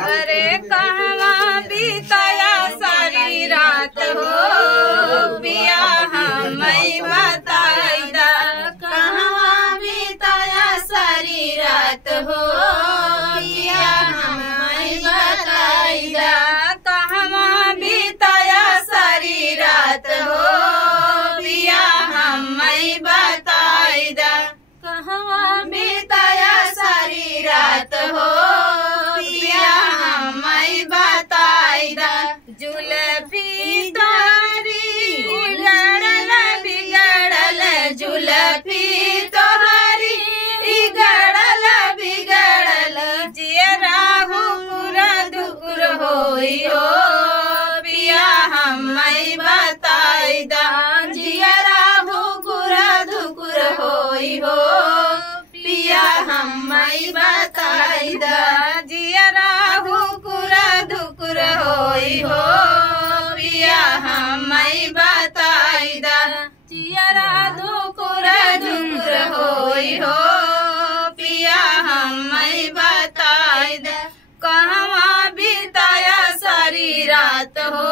अरे कहवा बीतया सारी रात हो पिया हमें बताई दा। कहवा बीतया सारी रात हो पिया हमें बताई दा। कहवा बीतया सारी रात हो पिया हमें बताई दा। कहवा बीतया सारी रात हो पिया हमें बताई दा। जुल्फी तोहरी उगड़ल बिगड़ल जुल्फी तोहरी बिगड़ल बिगड़ल जियरा हुकुर दुकुर होई हो पिया हमें बताई दा। जियरा हुकुर दुकुर होई हो पिया हमें बताई दा। जियरा हुकुर दुकुर होई हो पिया हमें बताई दा। जियरा दुकुर दुकुर होई हो पिया हमें बताई दा। कहवा बीतया सारी रात हो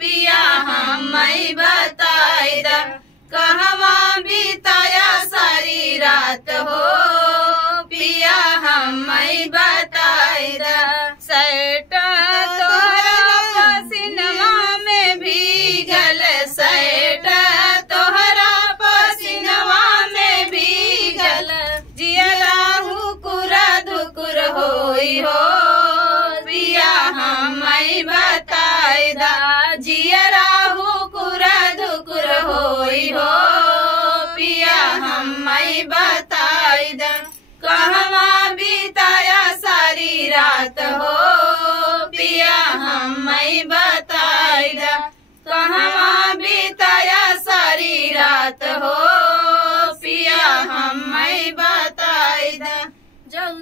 पिया हमें बताई दा। कहवा बीतया सारी रात हो पिया हमें बताई दा। शर्ट तोहरा पसीनवा में भीगल शर्ट तोहरा पसीनवा में भीगल जियरा हुकुर दुकुर होई हो पिया हमें बताई दा। जियरा हुकुर दुकुर होई हो पिया हमें बताई दा। कहवा बीतया सारी रात हो पिया हमें बताई दा। कहवा बीतया सारी रात हो पिया हमें बताई दा। जाओ